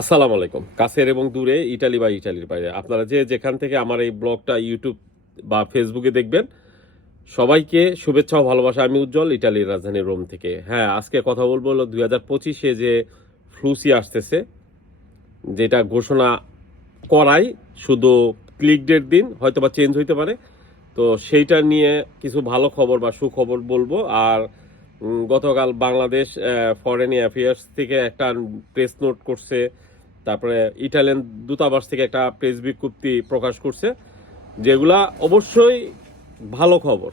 আসসালামু আলাইকুম। কাছের এবং দূরে ইটালি বা ইটালির বাইরে। আপনারা যে যেখান থেকে আমার এই ব্লগটা, ইউটিউব বা ফেসবুকে দেখবেন, সবাইকে শুভেচ্ছা ও ভালোবাসা। আমি উজ্জ্বল, ইটালির রাজধানী রোম থেকে। হ্যাঁ আজকে কথা বলব হলো দুই হাজার পঁচিশে যে ফ্লুসি আসতেছে, যেটা ঘোষণা করাই শুধু ক্লিক ডেট দিন হয়তো বা চেঞ্জ হইতে পারে। তো সেইটা নিয়ে কিছু ভালো খবর বা সুখবর বলব। আর গতকাল বাংলাদেশ ফরেন অ্যাফেয়ার্স থেকে একটা প্রেস নোট করছে, তারপরে ইটালিয়ান দূতাবাস থেকে একটা প্রেস বিজ্ঞপ্তি প্রকাশ করছে, যেগুলা অবশ্যই ভালো খবর।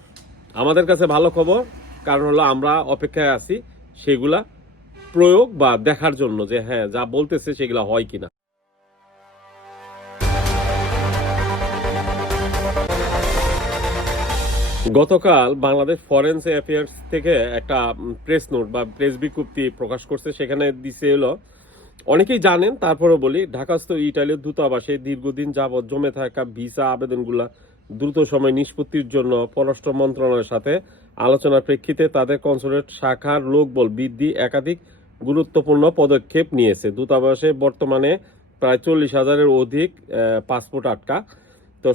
আমাদের কাছে ভালো খবর, কারণ হলো আমরা অপেক্ষায় আছি, সেগুলা প্রয়োগ বা দেখার জন্য যে হ্যাঁ যা বলতেছে সেগুলা হয় কিনা। গতকাল বাংলাদেশ ফরেন্স অ্যাফেয়ার্স থেকে একটা প্রেস নোট বা প্রেস বিজ্ঞপ্তি প্রকাশ করছে। সেখানে দিছে হলো, অনেকেই জানেন তারপরে বলি, ঢাকাস্থ ইটালির দূতাবাসে দীর্ঘদিন যাবৎ জমে থাকা ভিসা আবেদনগুলা দ্রুত সময় নিষ্পত্তির জন্য পররাষ্ট্র মন্ত্রণালয়ের সাথে আলোচনার প্রেক্ষিতে তাদের কনসুলেট শাখার লোকবল বৃদ্ধি একাধিক গুরুত্বপূর্ণ পদক্ষেপ নিয়েছে। দূতাবাসে বর্তমানে প্রায় চল্লিশ হাজারের অধিক পাসপোর্ট আটকা। তো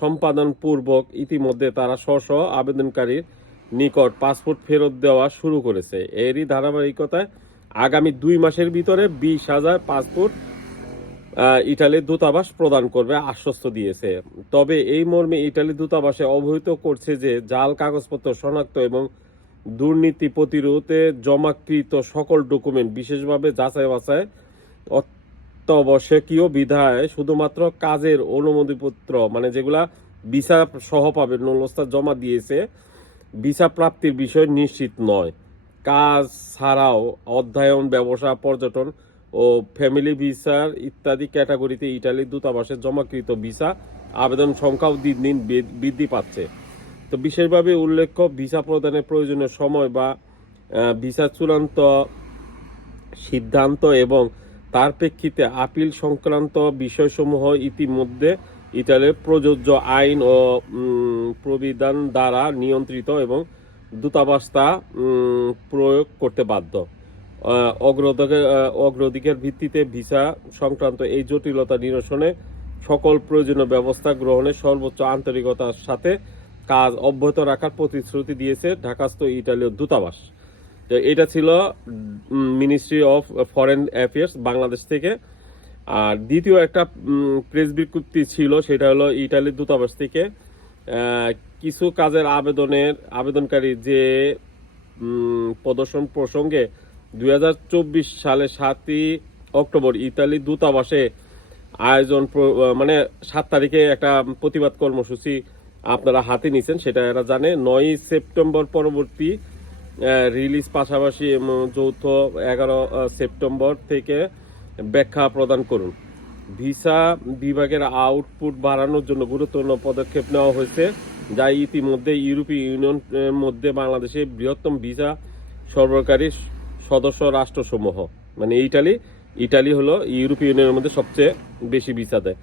সম্পাদন পূর্বক ইতিমধ্যে তারা স্ব স্ব আবেদনকারীর নিকট পাসপোর্ট ফেরত দেওয়া শুরু করেছে। এরই ধারাবাহিকতায় আগামী দুই মাসের ভিতরে বিশ হাজার পাসপোর্ট ইটালির দূতাবাস প্রদান করবে, আশ্বস্ত দিয়েছে। তবে এই মর্মে ইটালি দূতাবাসে অবহিত করছে যে জাল, কাগজপত্র, শনাক্ত এবং দুর্নীতি প্রতিরোধে জমাকৃত সকল ডকুমেন্ট, বিশেষভাবে যাচাই বাছাই অত্যাবশ্যকীয় বিধায় শুধুমাত্র কাজের অনুমতিপত্র মানে যেগুলা ভিসা সহ পাবে, নলস্তা জমা দিয়েছে, ভিসা প্রাপ্তির বিষয় নিশ্চিত নয়। কাজ ছাড়াও অধ্যয়ন, ব্যবসা, পর্যটন ও ফ্যামিলি ভিসার ইত্যাদি ক্যাটাগরিতে ইটালির দূতাবাসে জমাকৃত ভিসা আবেদন সংখ্যাও দিন দিন বৃদ্ধি পাচ্ছে। তো বিশেষভাবে উল্লেখ্য, ভিসা প্রদানের প্রয়োজনীয় সময় বা ভিসা চূড়ান্ত সিদ্ধান্ত এবং তার প্রেক্ষিতে আপিল সংক্রান্ত বিষয়সমূহ ইতিমধ্যে ইতালির প্রযোজ্য আইন ও প্রবিধান দ্বারা নিয়ন্ত্রিত এবং দূতাবাস তা প্রয়োগ করতে বাধ্য। অগ্রদকের অগ্রাধিকার ভিত্তিতে ভিসা সংক্রান্ত এই জটিলতা নিরসনে সকল প্রয়োজনীয় ব্যবস্থা গ্রহণে সর্বোচ্চ আন্তরিকতার সাথে কাজ অব্যাহত রাখার প্রতিশ্রুতি দিয়েছে ঢাকাস্থ ইতালীয় দূতাবাস। তো এটা ছিল ministry of foreign affairs Bangladesh থেকে। আর দ্বিতীয় একটা প্রেস বিজ্ঞপ্তি ছিল সেটা হলো ইটালির দূতাবাস থেকে কিছু কাজের আবেদনের আবেদনকারী যে প্রদর্শন প্রসঙ্গে দু হাজার চব্বিশ সালে সাতই অক্টোবর ইতালি দূতাবাসে আয়োজন মানে সাত তারিখে একটা প্রতিবাদ কর্মসূচি আপনারা হাতে নিছেন সেটা এরা জানে। নয়ই সেপ্টেম্বর পরবর্তী রিলিজ পাশাপাশি যৌথ এগারো সেপ্টেম্বর থেকে ব্যাখ্যা প্রদান করুন। ভিসা বিভাগের আউটপুট বাড়ানোর জন্য গুরুত্বপূর্ণ পদক্ষেপ নেওয়া হয়েছে, যা ইতিমধ্যে ইউরোপীয় ইউনিয়নের মধ্যে বাংলাদেশের বৃহত্তম ভিসা সরবরাহকারী সদস্য রাষ্ট্রসমূহ। মানে ইটালি ইটালি হলো ইউরোপীয় ইউনিয়নের মধ্যে সবচেয়ে বেশি ভিসা দেয়।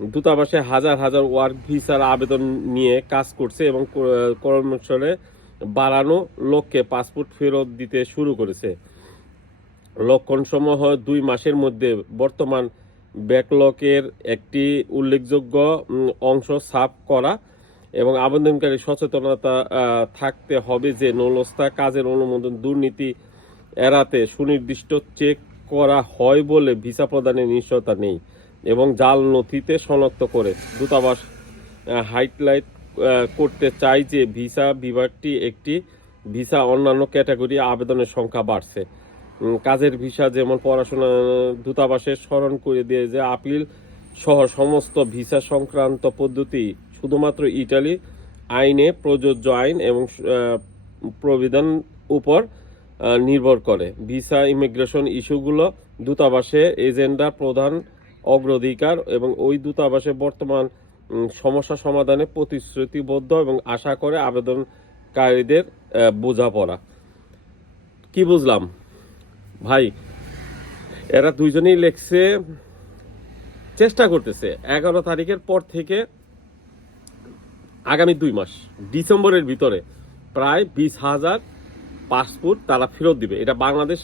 দূতাবাসে হাজার হাজার ওয়ার্ক ভিসার আবেদন নিয়ে কাজ করছে এবং ক- কর্মসরে বাড়ানো লক্ষ্যে পাসপোর্ট ফেরত দিতে শুরু করেছে। লক্ষণসমূহ দুই মাসের মধ্যে বর্তমান ব্যাকলকের একটি উল্লেখযোগ্য অংশ সাফ করা এবং আবেদনকারী সচেতনতা থাকতে হবে যে নলস্তা কাজের অনুমোদন দুর্নীতি এড়াতে সুনির্দিষ্ট চেক করা হয় বলে ভিসা প্রদানের নিশ্চয়তা নেই এবং জাল নথিতে শনাক্ত করে দূতাবাস হাইলাইট করতে চাই যে ভিসা বিভাগটি একটি ভিসা অন্যান্য ক্যাটাগরি আবেদনের সংখ্যা বাড়ছে। কাজের ভিসা যেমন পড়াশোনা, দূতাবাসে স্মরণ করে দিয়ে যে আপিল সহ সমস্ত ভিসা সংক্রান্ত পদ্ধতি শুধুমাত্র ইটালি আইনে প্রযোজ্য আইন এবং প্রবিধান উপর নির্ভর করে। ভিসা ইমিগ্রেশন ইস্যুগুলো দূতাবাসে এজেন্ডা প্রধান অগ্রাধিকার এবং ওই দূতাবাসে বর্তমান সমস্যা সমাধানে প্রতিশ্রুতিবদ্ধ এবং আশা করে আবেদনকারীদের বোঝাপড়া। কি বুঝলাম? ভাই, এরা দুইজনেই লেখছে, চেষ্টা করতেছে। এগারো তারিখের পর থেকে আগামী দুই মাস, ডিসেম্বরের ভিতরে প্রায় বিশ হাজার পাসপোর্ট তারা ফেরত দিবে। এটা বাংলাদেশ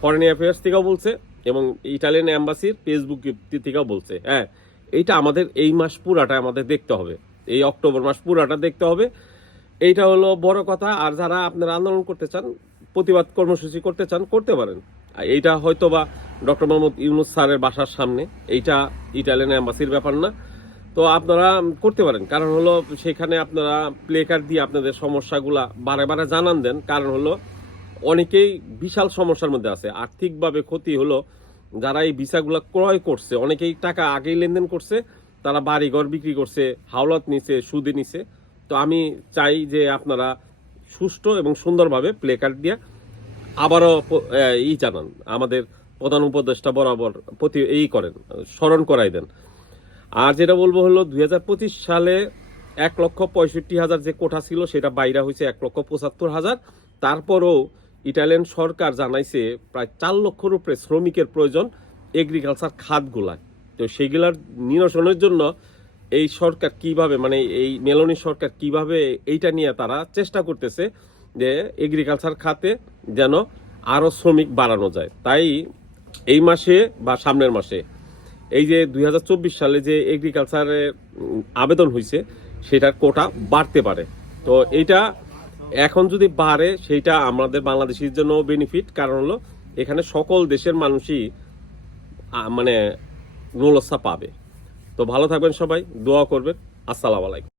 ফরেন অ্যাফেয়ার্স থেকেও বলছে এবং ইটালিয়ান অ্যাম্বাসির ফেসবুক থেকেও বলছে। হ্যাঁ এইটা আমাদের এই মাস পুরাটা আমাদের দেখতে হবে। এই অক্টোবর মাস পুরাটা দেখতে হবে। এইটা হলো বড় কথা, আর যারা আপনারা আন্দোলন করতে চান, প্রতিবাদ কর্মসূচি করতে চান, করতে পারেন। এইটা হয়তো বা ডক্টর মোহাম্মদ ইউনুস স্যারের বাসার সামনে। এইটা ইটালিয়ান অ্যাম্বাসির ব্যাপার না। তো আপনারা করতে পারেন। কারণ হলো সেখানে আপনারা প্লে কার্ড দিয়ে আপনাদের সমস্যাগুলা বারে বারে জানান দেন। কারণ হলো অনেকেই বিশাল সমস্যার মধ্যে আছে। আর্থিকভাবে ক্ষতি হলো যারা এই ভিসাগুলো ক্রয় করছে, অনেকেই টাকা আগেই লেনদেন করছে, তারা বাড়ি ঘর বিক্রি করছে, হাওলাত নিছে, সুদে নিছে। তো আমি চাই যে আপনারা সুষ্ঠু এবং সুন্দরভাবে প্লে কার্ড দিয়ে আবারও ই জানান। আমাদের প্রধান উপদেষ্টা বরাবর প্রতি এই করেন, স্মরণ করাই দেন। আর যেটা বলব হলো, দুই হাজার পঁচিশ সালে এক লক্ষ পঁয়ষট্টি হাজার যে কোঠা ছিল, সেটা বাইরা হয়েছে এক লক্ষ পঁচাত্তর হাজার। তারপরও ইটালিয়ান সরকার জানাইছে প্রায় চার লক্ষর উপরে শ্রমিকের প্রয়োজন এগ্রিকালচার খাতগুলায় তো সেগুলার নিরসনের জন্য এই সরকার কীভাবে মানে এই মেলনি সরকার কীভাবে এইটা নিয়ে তারা চেষ্টা করতেছে যে এগ্রিকালচার খাতে যেন আরও শ্রমিক বাড়ানো যায়। তাই এই মাসে বা সামনের মাসে এই যে দু হাজার চব্বিশ সালে যে এগ্রিকালচারে আবেদন হয়েছে সেটার কোটা বাড়তে পারে। তো এইটা এখন যদি বাড়ে, সেইটা আমাদের বাংলাদেশের জন্য বেনিফিট কারণ হলো, এখানে সকল দেশের মানুষই মানে নুলসা পাবে। তো ভালো থাকবেন সবাই, দোয়া করবেন। আসসালামু আলাইকুম।